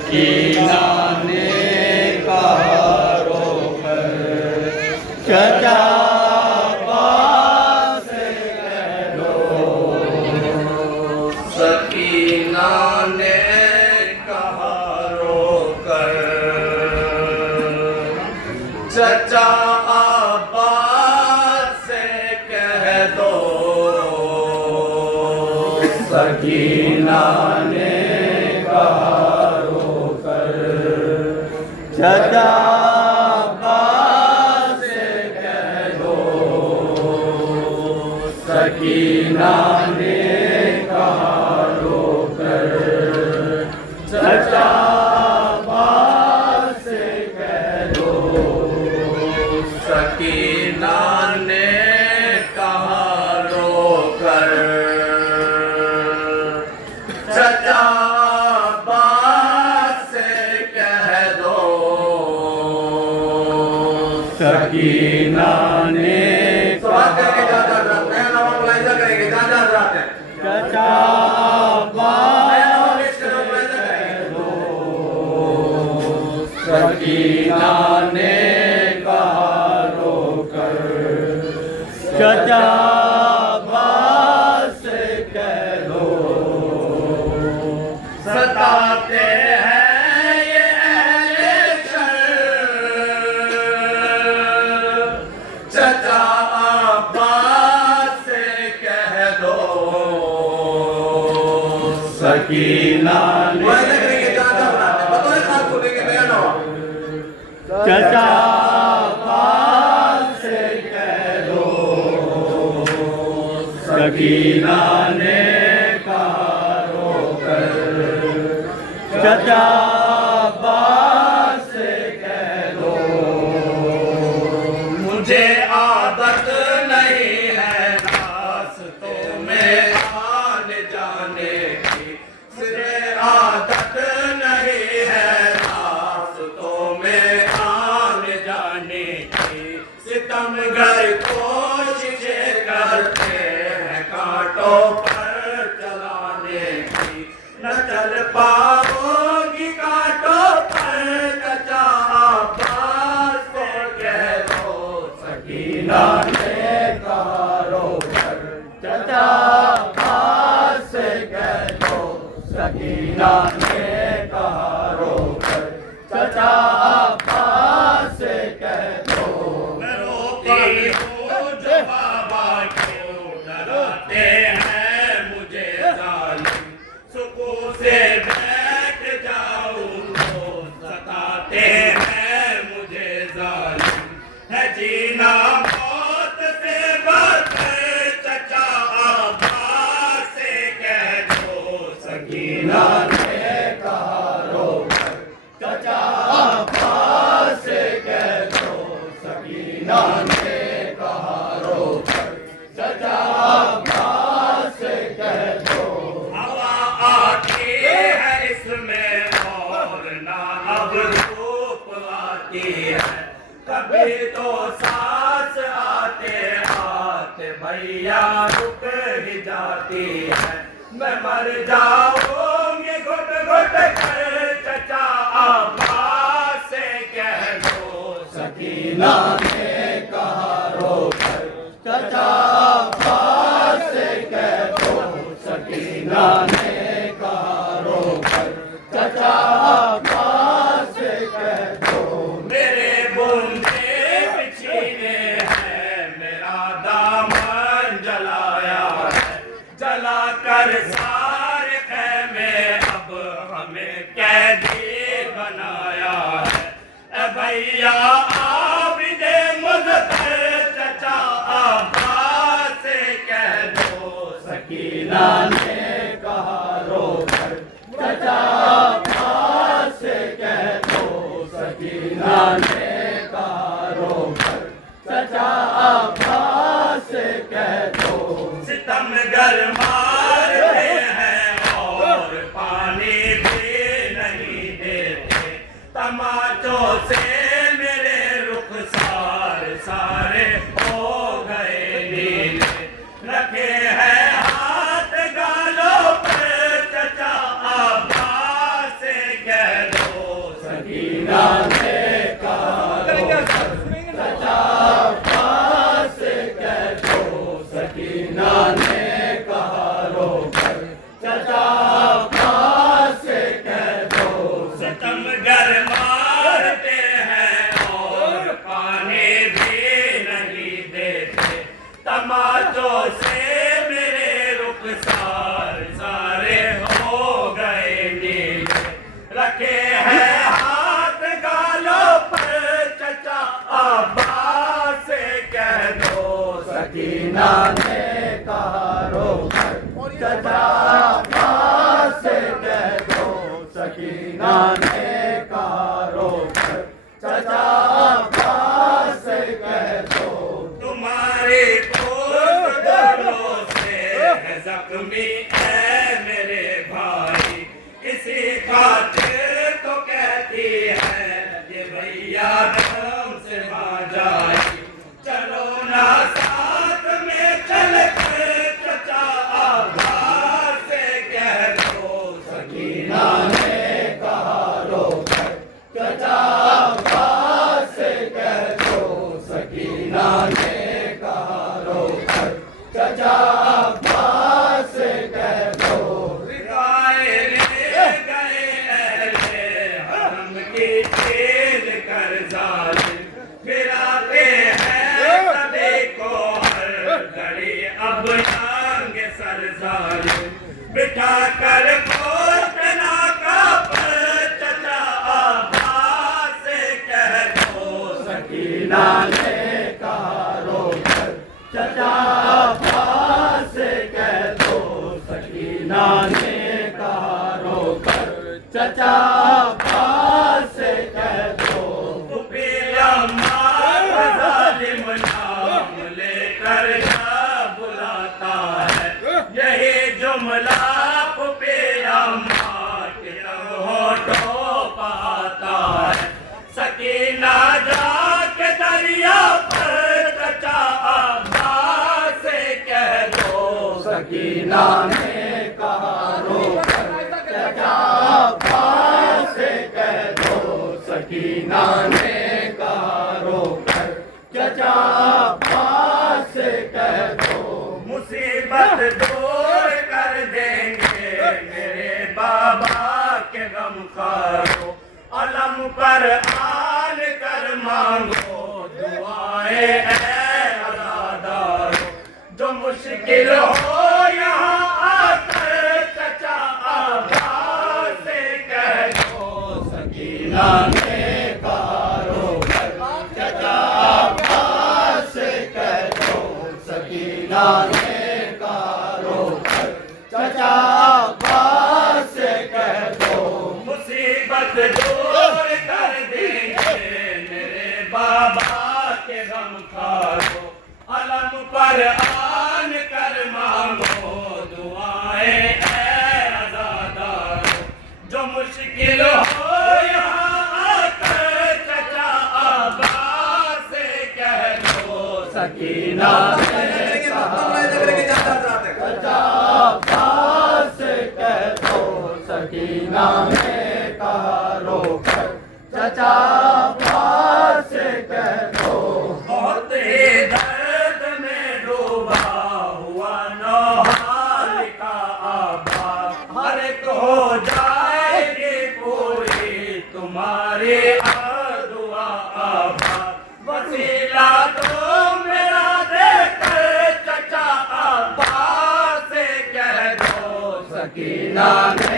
सकीना ने कहा रोकर चचा पास कह दो। सकीना ने कहा रोकर चचा अब्बास से कह दो। सकीना ने कहा रोकर चचा अब्बास से कह दो। सकीना ने कहा रोकर चचा अब्बास से कह दो। सकीना ने कहा रोकर चचा अब्बास से कह दो। सकीना ने चचा अब्बास से कह दो। सकीना ने कहा रोकर चचा अब्बास से कह दो। सताते हैं ये अहले शर चचा अब्बास से कह दो। सकीना ने चचा अब्बास से कह दो। सकीना ने कहा रोकर चचा अब्बास से कह दो। मुझे आदत नहीं है रास्तों में आने जाने की। मुझे आदत नहीं है रास्तों में आने जाने की। सितमगर कोशिशें करते हैं कांटों पर चलाने की। न चल पाओगी कांटों पर चचा अब्बास को कह दो। सकीना ने कहा रोकर चचा अब्बास से कह दो। सकीना ने कहा रोकर चचा अब्बास से कह दो। मैं रोती हूँ जो बाबा क्यों डराते हैं मुझे जालिम। सुकून से बैठ जाऊं तो सताते हैं मुझे जालिम। है जीना मौत से बदतर चचा अब्बास से कह दो। सकीना ने कहा रोकर चचा अब्बास से कह दो। सकीना ने कहा रोकर चचा अब्बास से कह दो। हवा आती है इसमें और ना अब धूप आती है। कभी तो सांस आते आते भैया रुक ही जाती है। मैं मर जाऊंगी घुट घुट कर चचा अब्बास से कह दो। सकीना ने कहा रोकर चचा अब्बास से कह दो। सकीना ने कहा रोकर चचा अब्बास से कह दो। मेरे बूंदे बिछीने हैं मेरा दामन जलाया है। जला कर सारे खेमे अब हमें कैदी बनाया है। ए भैया आबिदे मुज़फ़्फ़र चचा अब्बास से कह दो। सकीना ने कहा रोकर चचा अब्बास से कह दो। सकीना ने कहा रोकर चचा अब्बास से कह दो। सितमगर मारते हैं और पानी भी नहीं देते। तमाचों से मेरे रुखसार सारे हो गए नीले। रखे हैं हाथ गालों पर चचा अब्बास से कह दो। चचा अब्बास से कह दो, सितमगर मारते हैं और पानी भी नहीं देते, तमाचों से मेरे रुखसार सारे हो गए नीले, रखे हैं हाथ गालों पर चचा अब्बास से कह दो, सकीना ने कहा रोकर चचा अब्बास से कह दो, सकीना ने कहा रोकर चचा अब्बास से कह दो, तुम्हारे दोनों से है जख्मी है मेरे भाई, इसी खातिर तो कहती है ये भैया दम से जाए, चलो ना साथ में चल कर चचा अब्बास से कह दो, सकीना ने कहा रोकर चचा अब्बास से कह दो, सकीना ने कहा रोकर चचा अब्बास से कह दो, रिकाए ले गए अहले हरम की जेल कर जालिम, फिराते हैं सभी को हर घड़ी अब नांगे सर जालिम, बिठा कर कोटना का पर चचा अब्बास से कह दो, सकीना ने कहा रोकर चचा अब्बास से कह दो, सकीना ने कहा रोकर चचा अब्बास से कह दो, जालिम नाम लेकर ना बुलाता है, यही जुमला फुफिया माँ के होठों पाता है, सकीना जाके दरिया पर चचा अब्बास से कह दो, सकीना ने कहा रोकर चचा अब्बास से कह दो, सकीना ने कहा रोकर चचा अब्बास से कह दो, मुसीबत दूर कर देंगे मेरे बाबा के गम खारो, अलम पर आन कर मांगो दुआएं अज़ादारो, जो मुश्किल हो यहाँ आकर चचा अब्बास से कह दो, सकीना ने कहा रोकर चचा अब्बास से कह दो, सकीना ने कहा रोकर चचा अब्बास से कह दो, मुसीबत दूर कर देंगे मेरे बाबा के गम खारो, अलम पर आन कर मांगो दुआएं अज़ादारो, जो मुश्किल हो यहाँ आकर चचा अब्बास से कह दो, सकीना ने कहा चचा अब्बास से कह दो, सकीना ने कहा रोकर चचा अब्बास से कह दो, बहुत ही दर्द में डूबा हुआ नौहाल का आबाद, हर एक हो जाएगी पूरी तुम्हारी दुआ आबाद, वसीला तो मेरा देकर चचा अब्बास से कह दो, सकीना ने